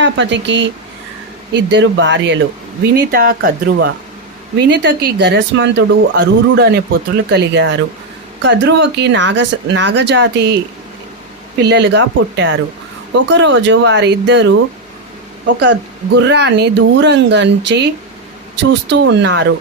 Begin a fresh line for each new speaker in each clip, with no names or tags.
ప్రజాపతికి ఇద్దరు భార్యలు. వినిత కద్రువ. వినితకి గరస్మంతుడు అరూరుడు అనే పుత్రులు కలిగారు. కద్రువకి నాగ నాగజాతి పిల్లలుగా పుట్టారు. ఒకరోజు వారిద్దరూ ఒక గుర్రాన్ని దూరంగా నుంచి చూస్తూ ఉన్నారు.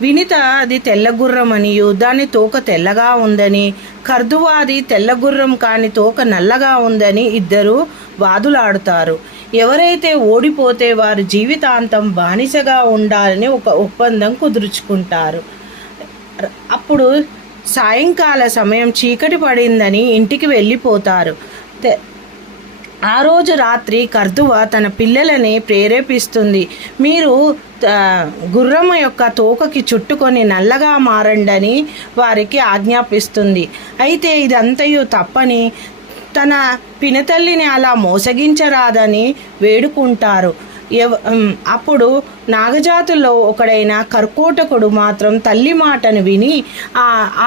వినిత అది తెల్ల గుర్రం దాని తోక తెల్లగా ఉందని కర్దువాది తెల్లగుర్రం తెల్ల గుర్రం కాని తోక నల్లగా ఉందని ఇద్దరు వాదులాడుతారు. ఎవరైతే ఓడిపోతే వారు జీవితాంతం బానిసగా ఉండాలని ఒక ఒప్పందం కుదుర్చుకుంటారు. అప్పుడు సాయంకాల సమయం చీకటి పడిందని ఇంటికి వెళ్ళిపోతారు. ఆ రోజు రాత్రి కర్దువ తన పిల్లలని ప్రేరేపిస్తుంది. మీరు గుర్రం యొక్క తోకకి చుట్టుకొని నల్లగా మారండని వారికి ఆజ్ఞాపిస్తుంది. అయితే ఇదంతయు తప్పని తన పినతల్లిని అలా మోసగించరాదని వేడుకుంటారు. ఎవ అప్పుడు నాగజాతుల్లో ఒకడైన కర్కోటకుడు మాత్రం తల్లి మాటను విని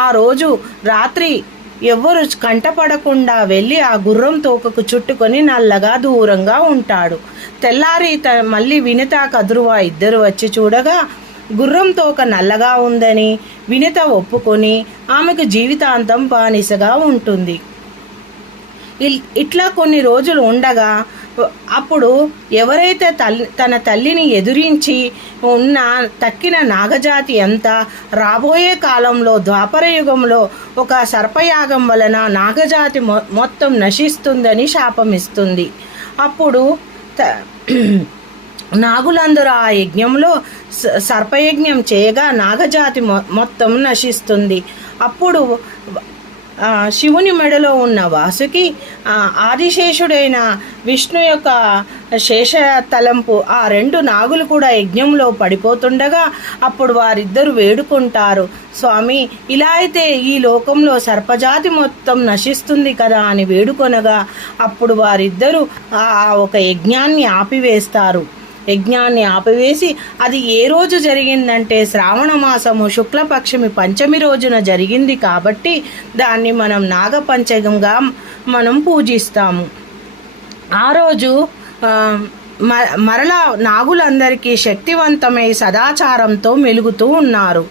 ఆ రోజు రాత్రి ఎవ్వరు కంటపడకుండా వెళ్ళి ఆ గుర్రం తోకకు చుట్టుకొని నల్లగా దూరంగా ఉంటాడు. తెల్లారి త మళ్ళీ వినిత కదురువ ఇద్దరు వచ్చి చూడగా గుర్రం తోక నల్లగా ఉందని వినిత ఒప్పుకొని ఆమెకు జీవితాంతం బానిసగా ఉంటుంది. ఇట్లా కొన్ని రోజులు ఉండగా అప్పుడు ఎవరైతే తల్లి తన తల్లిని ఎదురించి ఉన్న తక్కిన నాగజాతి అంతా రాబోయే కాలంలో ద్వాపర యుగంలో ఒక సర్పయాగం వలన నాగజాతి మొ మొత్తం నశిస్తుందని శాపమిస్తుంది అప్పుడు త- నాగులందరూ ఆ యజ్ఞంలో స- సర్పయజ్ఞం చేయగా నాగజాతి మొ మొత్తం నశిస్తుంది. అప్పుడు శివుని మెడలో ఉన్న వాసుకి ఆదిశేషుడైన విష్ణు యొక్క శేష తలంపు ఆ రెండు నాగులు కూడా యజ్ఞంలో పడిపోతుండగా అప్పుడు వారిద్దరు వేడుకుంటారు. స్వామి ఇలా అయితే ఈ లోకంలో సర్పజాతి మొత్తం నశిస్తుంది కదా అని వేడుకొనగా అప్పుడు వారిద్దరూ ఆ ఒక యజ్ఞాన్ని ఆపివేస్తారు. యజ్ఞాన్ని ఆపివేసి అది ఏ రోజు జరిగిందంటే శ్రావణ మాసము శుక్లపక్షమి పంచమి రోజున జరిగింది కాబట్టి దాన్ని మనం నాగపంచకంగా మనం పూజిస్తాము. ఆ రోజు మరలా నాగులందరికీ శక్తివంతమై సదాచారంతో మెలుగుతూ ఉన్నారు.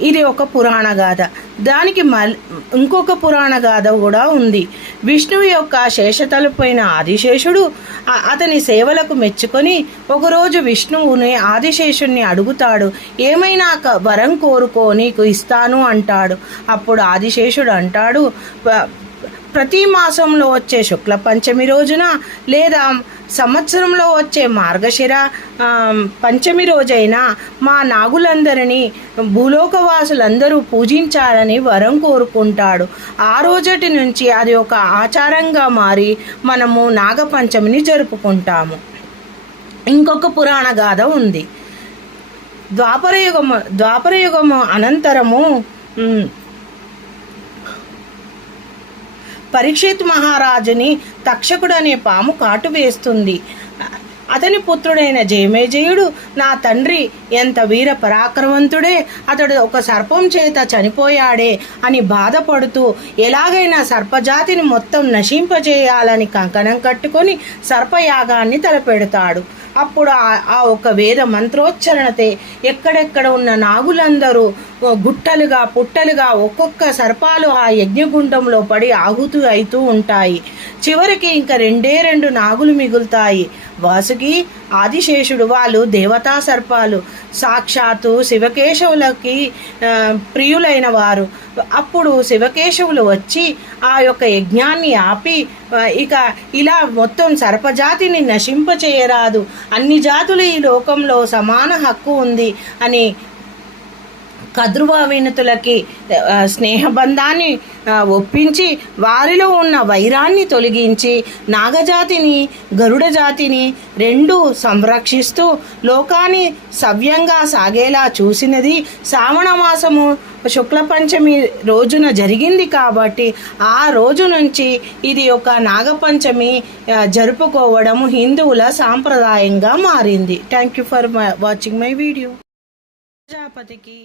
ఇది ఒక పురాణ గాథ. దానికి మల్ ఇంకొక పురాణ గాథ కూడా ఉంది. విష్ణువు యొక్క శేషతలపైన ఆదిశేషుడు అతని సేవలకు మెచ్చుకొని ఒకరోజు విష్ణువుని ఆదిశేషుణ్ణి అడుగుతాడు ఏమైనా క- వరం కోరుకో నీకు ఇస్తాను అంటాడు. అప్పుడు ఆదిశేషుడు అంటాడు ప్రతి మాసంలో వచ్చే శుక్ల పంచమి రోజున లేదా సంవత్సరంలో వచ్చే మార్గశిర పంచమి రోజైన మా నాగులందరినీ భూలోకవాసులందరూ పూజించాలని వరం కోరుకుంటాడు. ఆ రోజటి నుంచి అది ఒక ఆచారంగా మారి మనము నాగపంచమిని జరుపుకుంటాము. ఇంకొక పురాణ గాథ ఉంది. ద్వాపరయుగము ద్వాపరయుగము అనంతరము పరీక్షిత్ మహారాజుని తక్షకుడు అనే పాము కాటు వేస్తుంది. అతని పుత్రుడైన జయమేజయుడు నా తండ్రి ఎంత వీర పరాక్రమంతుడే అతడు ఒక సర్పం చేత చనిపోయాడే అని బాధపడుతూ ఎలాగైనా సర్పజాతిని మొత్తం నశింపజేయాలని కంకణం కట్టుకొని సర్పయాగాన్ని తలపెడతాడు. అప్పుడు ఆ- ఆ ఒక వేద మంత్రోచ్చరణతే ఎక్కడెక్కడ ఉన్న నాగులందరూ గుట్టలుగా పుట్టలుగా ఒక్కొక్క సర్పాలు ఆ యజ్ఞగుండంలో పడి ఆగుతూ అవుతూ ఉంటాయి. చివరికి ఇంకా రెండే రెండు నాగులు మిగులుతాయి. వాసుకి ఆదిశేషుడు వాళ్ళు దేవతా సర్పాలు. సాక్షాత్తు శివకేశవులకి ప్రియులైన వారు. అప్పుడు శివకేశవులు వచ్చి ఆ యొక్క యజ్ఞాన్ని ఆపి ఇక ఇలా మొత్తం సర్పజాతిని నశింపచేయరాదు. అన్ని జాతులు ఈ లోకంలో సమాన హక్కు ఉంది అని కద్రువ వినతులకి స్నేహబంధాన్ని ఒప్పించి వారిలో ఉన్న వైరాన్ని తొలగించి నాగజాతిని గరుడ జాతిని రెండు సంరక్షిస్తూ లోకాన్ని సవ్యంగా సాగేలా చూసినది శ్రావణ మాసము శుక్ల పంచమి రోజున జరిగింది కాబట్టి ఆ రోజు నుంచి ఇది ఒక నాగపంచమి జరుపుకోవడం జరుపుకోవడము హిందువుల సాంప్రదాయంగా మారింది. Thank you for watching my video ప్రజాపతికి